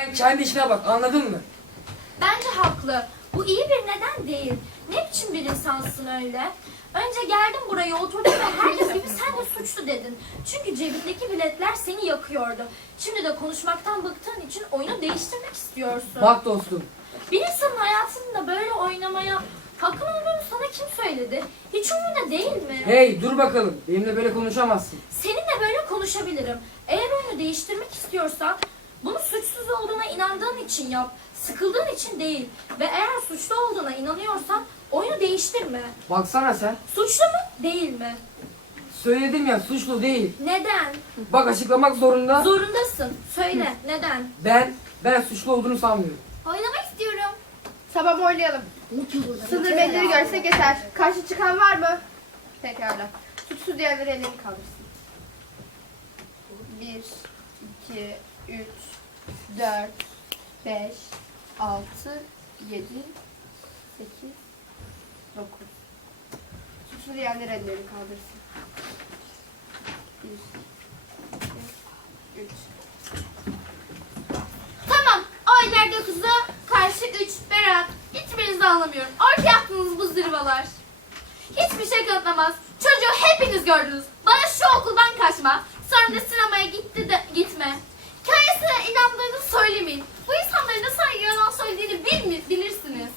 Ay çayın içine bak anladın mı? Bence haklı. Bu iyi bir neden değil. Ne biçim bir insansın öyle? Önce geldim buraya oturdum ve herkes gibi sen de suçlu dedin. Çünkü cebindeki biletler seni yakıyordu. Şimdi de konuşmaktan bıktığın için oyunu değiştirmek istiyorsun. Bak dostum. Bir insanın hayatında böyle oynamaya hakkın olduğunu sana kim söyledi? Hiç umurunda değil mi? Hey dur bakalım. Benimle böyle konuşamazsın. Seninle böyle konuşabilirim. Eğer oyunu değiştirmek istiyorsan bunu suçsuz olduğuna inandığın için yap. Sıkıldığın için değil. Ve eğer suçlu olduğuna inanıyorsan oyunu değiştirme. Baksana sen. Suçlu mu? Değil mi? Söyledim ya suçlu değil. Neden? Bak açıklamak zorunda. Zorundasın. Söyle neden? Ben ben suçlu olduğunu sanmıyorum. Oynamak istiyorum. Sabah mı oynayalım? Sınır belirleri görsek yeter. Karşı çıkan var mı? Pekala. Suçsuz diyenlere elini kaldırsın. Bir, iki, 3, 4, 5, 6, 7, 8, 9. Suçlu diyenler ellerini kaldırsın. 1, 2, 3. Tamam. O eder 9'a karşı 3 Berat. Hiçbirinizi anlamıyorum. Orta yaptığınız bu zırvalar. Hiçbir şey kanıtlamaz. Çocuğu hepiniz gördünüz. Bana şu okuldan kaçma. Sonra da sinemaya gitti de gitme söylemeyin. Bu insanların ne hangi yalan söylediğini bilmir, bilirsiniz.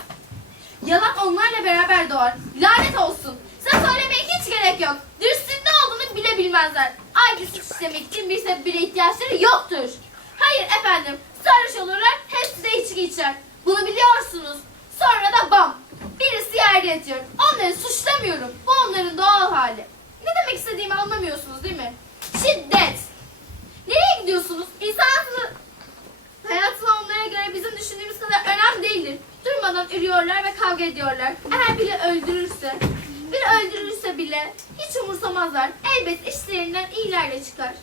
Yalan onlarla beraber doğar. Lanet olsun. Size söylemeye hiç gerek yok. Dürüstlüğün ne olduğunu bile bilmezler. Aynı suç istemek için bir sebebiyle ihtiyaçları yoktur. Hayır efendim. sarış olurlar hepsi de içi geçer. Bunu biliyorsunuz. Sonra da bam. Birisi yerde yatıyor. Onları suçlamıyorum. Bu onların doğal hali. Ne demek istediğimi anlamıyorsunuz değil mi? Şiddet. ürüyorlar ve kavga ediyorlar. Eğer biri öldürürse, biri öldürürse bile hiç umursamazlar. Elbet işlerinden iyilerle çıkar.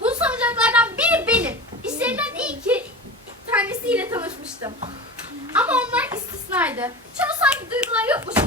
Bunu sanacaklardan biri benim. İşlerinden iyi ki tanesiyle tanışmıştım. Ama onlar istisnaydı. Çok sanki duygular yokmuş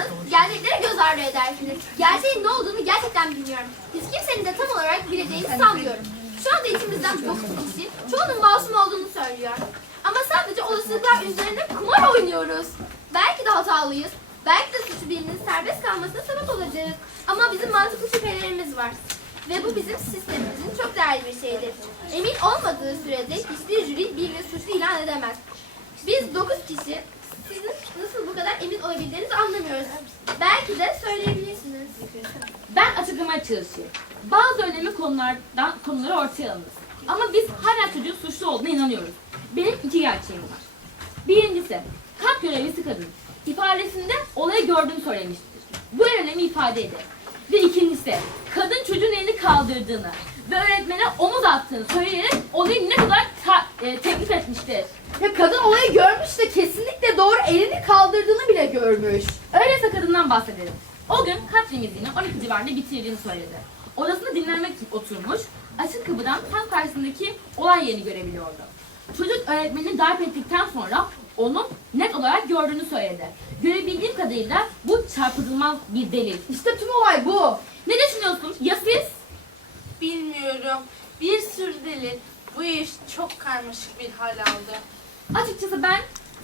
olmadığını, gerçekleri göz ardı edersiniz. Gerçeğin ne olduğunu gerçekten bilmiyorum. Biz kimsenin de tam olarak bileceğini sanmıyorum. Şu anda içimizden bokuk kişi, çoğunun masum olduğunu söylüyor. Ama sadece olasılıklar üzerinde kumar oynuyoruz. Belki de hatalıyız. Belki de suçu birinin serbest kalmasına sebep olacağız. Ama bizim mantıklı şüphelerimiz var. Ve bu bizim sistemimizin çok değerli bir şeyidir. Emin olmadığı sürede hiçbir jüri birini suçlu ilan edemez. Biz dokuz kişi bize söyleyebilirsiniz. Ben açıklama çalışıyorum. Bazı önemli konulardan konuları ortaya alınız. Ama biz hala çocuğun suçlu olduğuna inanıyoruz. Benim iki gerçeğim var. Birincisi, kap görevlisi kadın ifadesinde olayı gördüğünü söylemiştir. Bu en önemli ifadeydi. Ve ikincisi, kadın çocuğun elini kaldırdığını ve öğretmene omuz attığını söyleyerek olayı ne kadar e, te teklif etmiştir. Ya kadın olayı görmüş de kesinlikle doğru elini kaldırdığını bile görmüş. Öyleyse kadından bahsedelim. O gün Katrin yine 12 civarında bitirdiğini söyledi. Odasında dinlenmek için oturmuş, açık kapıdan tam karşısındaki olay yerini görebiliyordu. Çocuk öğretmenini darp ettikten sonra onun net olarak gördüğünü söyledi. Görebildiğim kadarıyla bu çarpılmaz bir delil. İşte tüm olay bu. Ne düşünüyorsun? Ya siz? Bilmiyorum. Bir sürü delil. Bu iş çok karmaşık bir hal aldı. Açıkçası ben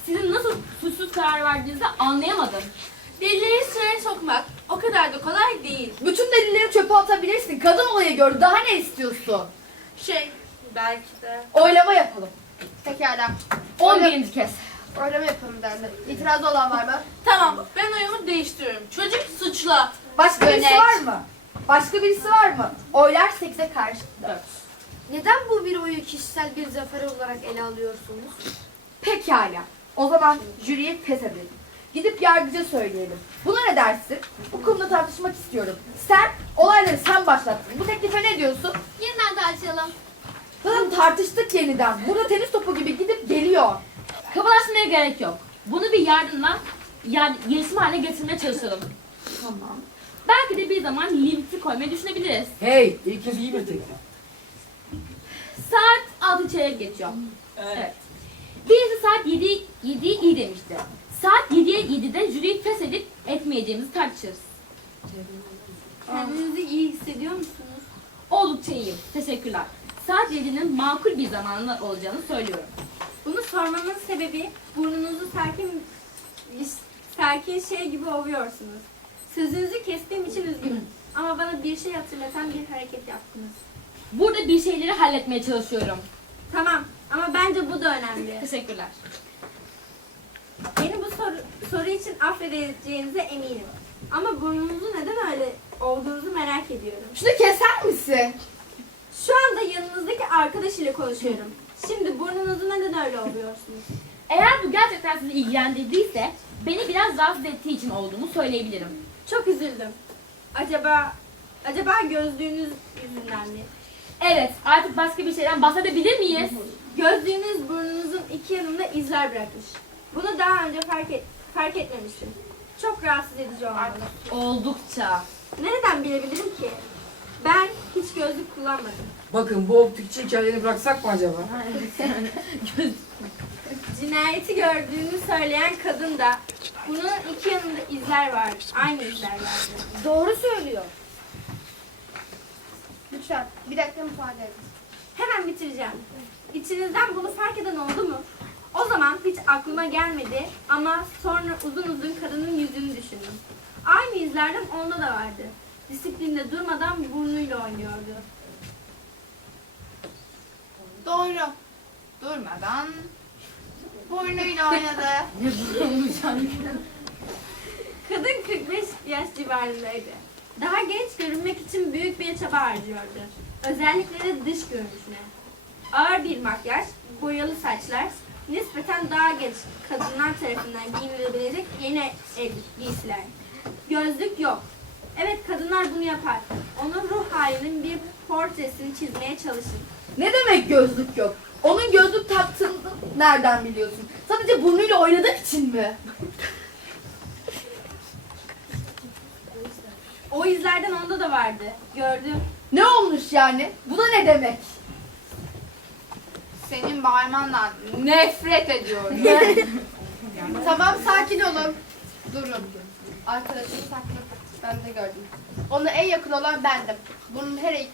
sizin nasıl suçsuz karar verdiğinizi anlayamadım. Delileri sıraya sokmak o kadar da kolay değil. Bütün delilleri çöpe atabilirsin. Kadın olayı gör. Daha ne istiyorsun? Şey, belki de. Oylama yapalım. Pekala. 11. Oylam kez. Oylama yapalım derdim. İtiraz olan var mı? tamam. Ben oyumu değiştiriyorum. Çocuk suçla. Başka Dönet. birisi var mı? Başka birisi var mı? Oylar sekize karşı. 4. Neden bu bir oyu kişisel bir zafer olarak ele alıyorsunuz? Pekala. O zaman Hı. jüriye pes edelim. Gidip yargıca söyleyelim. Buna ne dersin? Bu konuda tartışmak istiyorum. Sen, olayları sen başlattın. Bu teklife ne diyorsun? Yeniden tartışalım. Tamam, tartıştık yeniden. Burada tenis topu gibi gidip geliyor. Kabalaşmaya gerek yok. Bunu bir yardımla, yani gelişme haline getirmeye çalışalım. tamam. Belki de bir zaman limfi koymayı düşünebiliriz. Hey, ilk kez iyi bir teklif. saat 6 çeyrek geçiyor. Evet. evet. Birisi saat 7, iyi demişti. Saat 7'ye 7'de jüriyi feshedip etmeyeceğimizi tartışırız. Kendinizi oh. iyi hissediyor musunuz? Oldukça iyi. Teşekkürler. Saat 7'nin makul bir zamanında olacağını söylüyorum. Bunu sormamın sebebi burnunuzu sakin sakin şey gibi ovuyorsunuz. Sözünüzü kestiğim için üzgünüm. ama bana bir şey hatırlatan bir hareket yaptınız. Burada bir şeyleri halletmeye çalışıyorum. Tamam ama bence bu da önemli. Teşekkürler. Benim soru için affedeceğinize eminim. Ama burnunuzu neden öyle olduğunuzu merak ediyorum. Şunu keser misin? Şu anda yanınızdaki arkadaş ile konuşuyorum. Şimdi burnunuzu neden öyle oluyorsunuz? Eğer bu gerçekten sizi ilgilendirdiyse beni biraz rahatsız ettiği için olduğunu söyleyebilirim. Çok üzüldüm. Acaba acaba gözlüğünüz yüzünden mi? Evet artık başka bir şeyden bahsedebilir miyiz? Gözlüğünüz burnunuzun iki yanında izler bırakmış. Bunu daha önce fark ettim fark etmemişim. Çok rahatsız edici olmalı. Oldukça. Nereden bilebilirim ki? Ben hiç gözlük kullanmadım. Bakın bu optikçi hikayelerini bıraksak mı acaba? Cinayeti gördüğünü söyleyen kadın da bunun iki yanında izler var. Aynı izler var. Doğru söylüyor. Lütfen bir dakika müsaade edin. Hemen bitireceğim. İçinizden bunu fark eden aklıma gelmedi ama sonra uzun uzun kadının yüzünü düşündüm. Aynı izlerden onda da vardı. Disiplinde durmadan burnuyla oynuyordu. Doğru. Durmadan burnuyla oynadı. Kadın 45 yaş civarındaydı. Daha genç görünmek için büyük bir çaba harcıyordu. Özellikle de dış görünüşüne. Ağır bir makyaj, boyalı saçlar, nispeten daha genç kadınlar tarafından giyilebilecek yeni elbiseler. Gözlük yok. Evet kadınlar bunu yapar. Onun ruh halinin bir portresini çizmeye çalışın. Ne demek gözlük yok? Onun gözlük taktığını nereden biliyorsun? Sadece burnuyla oynadık için mi? o izlerden onda da vardı. Gördüm. Ne olmuş yani? Bu da ne demek? senin bağırmandan nefret ediyorum. yani, tamam sakin olun. Durun. Arkadaşım sakin. Ben de gördüm. Onu en yakın olan bendim. Bunun her iki,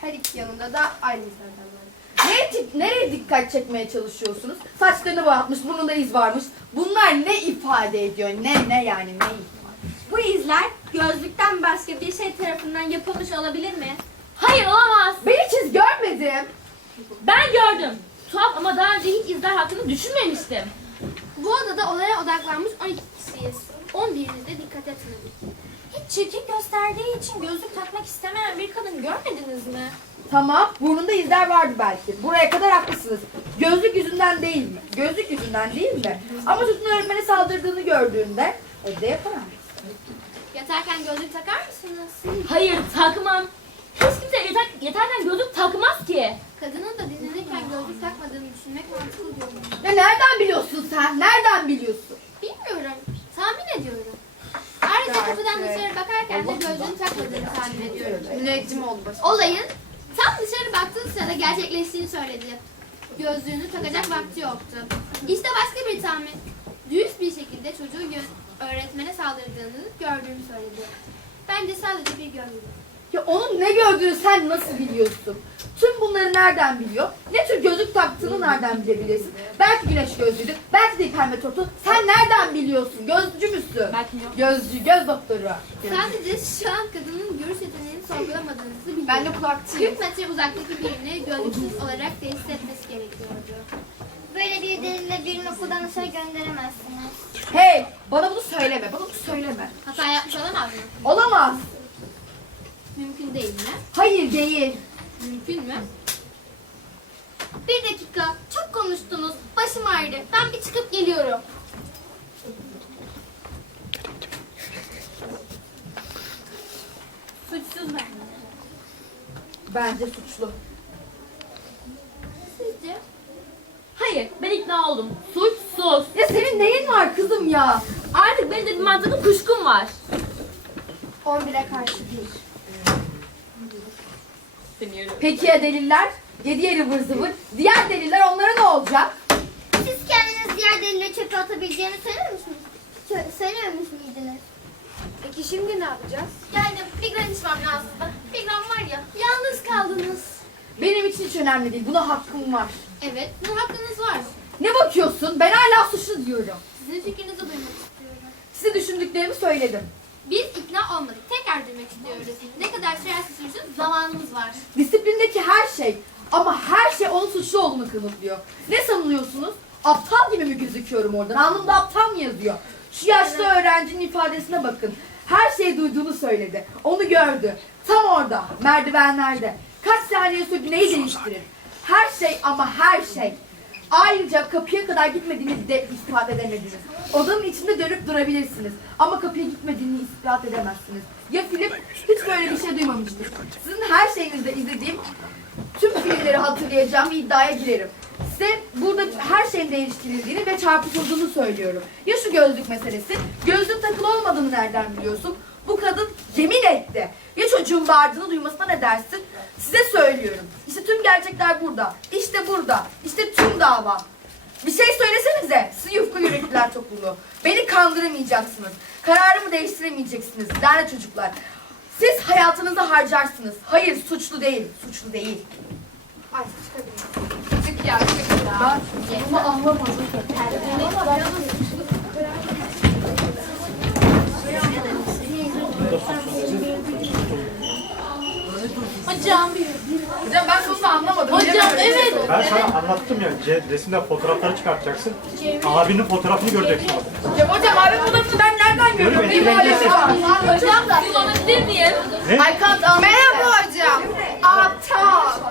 her iki yanında da aynı izlerden var. Nereye tip, nereye dikkat çekmeye çalışıyorsunuz? Saçlarını boyatmış, bunun da iz varmış. Bunlar ne ifade ediyor? Ne ne yani ne ifade? Ediyor? Bu izler gözlükten başka bir şey tarafından yapılmış olabilir mi? Hayır olamaz. Ben hiç iz görmedim. Ben gördüm. Tuhaf ama daha önce hiç izler hakkında düşünmemiştim. Bu odada olaya odaklanmış 12 kişiyiz. 11'i de dikkat etmedik. Hiç çirkin gösterdiği için gözlük takmak istemeyen bir kadın görmediniz mi? Tamam, burnunda izler vardı belki. Buraya kadar haklısınız. Gözlük yüzünden değil mi? Gözlük yüzünden değil mi? Ama tutun öğretmeni saldırdığını gördüğünde evde yaparım. Yatarken gözlük takar mısınız? Hayır, takmam. Hiç kimse yeter, yeterken gözlük takmaz ki. Kadının da dinlenirken gözlük takmadığını düşünmek mantıklı diyorum. Ya nereden biliyorsun sen? Nereden biliyorsun? Bilmiyorum. Tahmin ediyorum. Ayrıca Gerçek. kapıdan dışarı bakarken de gözlüğünü takmadığını, takmadığını tahmin ediyorum. Müneccim oldu başım. Olayın tam dışarı baktığı sırada gerçekleştiğini söyledi. Gözlüğünü takacak gözlüğünü. vakti yoktu. işte başka bir tahmin. Düz bir şekilde çocuğu öğretmene saldırdığını gördüğümü söyledi. Bence sadece bir gömülü. Ya onun ne gördüğünü sen nasıl biliyorsun? Tüm bunları nereden biliyor? Ne tür gözlük taktığını nereden bilebilirsin? Belki güneş gözlüğü, belki de hipermetotu. Sen nereden biliyorsun? Gözcü müsün? Belki yok. Gözcü, göz doktoru. Sadece şu an kadının görüş yeteneğini sorgulamadığınızı biliyorum. Ben de kulakçıyım. 40 metre uzaktaki birini gözlüksüz olarak test etmesi gerekiyordu. Böyle bir delille birini okuldan aşağı gönderemezsiniz. Hey! Bana bunu söyleme, bana bunu söyleme. Hata yapmış olamaz mı? Olamaz! Mümkün değil mi? Hayır değil. Mümkün mü? Bir dakika. Çok konuştunuz. Başım ağrıdı. Ben bir çıkıp geliyorum. Suçsuz ben. Bence suçlu. Sizce? Hayır, ben ikna oldum. Suçsuz. Ya senin neyin var kızım ya? Artık benim de bir mantıklı kuşkum var. 11'e karşı bir. Peki ya deliller? Yedi yeri vır zıvır. Evet. Diğer deliller onlara ne olacak? Siz kendiniz diğer delile çöpe atabileceğini söylüyor musunuz? söylememiş miydiniz? Peki şimdi ne yapacağız? Geldim. Yani, bir gram içmem lazım Bir gram var ya. Yalnız kaldınız. Benim için hiç önemli değil. Buna hakkım var. Evet. Buna hakkınız var. Ne bakıyorsun? Ben hala suçlu diyorum. Sizin fikrinizi duymak istiyorum. Size düşündüklerimi söyledim. Biz ikna olmadık. Tekrar demek istiyoruz. Ne kadar süresi sürsün zamanımız var. Disiplindeki her şey ama her şey onun suçlu olduğunu kanıtlıyor. Ne sanıyorsunuz? Aptal gibi mi gözüküyorum orada? Anlımda aptal mı yazıyor? Şu yaşlı evet. öğrencinin ifadesine bakın. Her şeyi duyduğunu söyledi. Onu gördü. Tam orada. Merdivenlerde. Kaç saniye sürdü? Neyi değiştirir. Her şey ama her şey. Ayrıca kapıya kadar gitmediğinizi de ispat edemediniz. Odanın içinde dönüp durabilirsiniz. Ama kapıya gitmediğini ispat edemezsiniz. Ya Philip hiç böyle bir şey duymamıştır. Sizin her şeyinizde izlediğim tüm filmleri hatırlayacağım iddiaya girerim. Size burada her şeyin değiştirildiğini ve çarpıtıldığını söylüyorum. Ya şu gözlük meselesi? Gözlük takılı olmadığını nereden biliyorsun? Bu kadın yemin etti. Ya çocuğun bağırdığını duymasına ne dersin? Size söylüyorum. İşte tüm gerçekler burada. İşte burada dava? Bir şey söylesenize. Siz yufka yürekliler topluluğu. Beni kandıramayacaksınız. Kararımı değiştiremeyeceksiniz. Lanet çocuklar. Siz hayatınızı harcarsınız. Hayır suçlu değil. Suçlu değil. Ay çıkabilirim. Çık ya çık ya. Bunu anlamadım. Hocam bir Evet, evet. Ben sana evet. anlattım ya, resimden fotoğrafları çıkartacaksın. Evet. Abinin fotoğrafını evet. göreceksin orada. Evet. Ya hocam abi fotoğrafını ben nereden görürüm? Benim ailesi var. Hocam, siz onu bilir miyim? Ne? Merhaba hocam. Evet. Atam.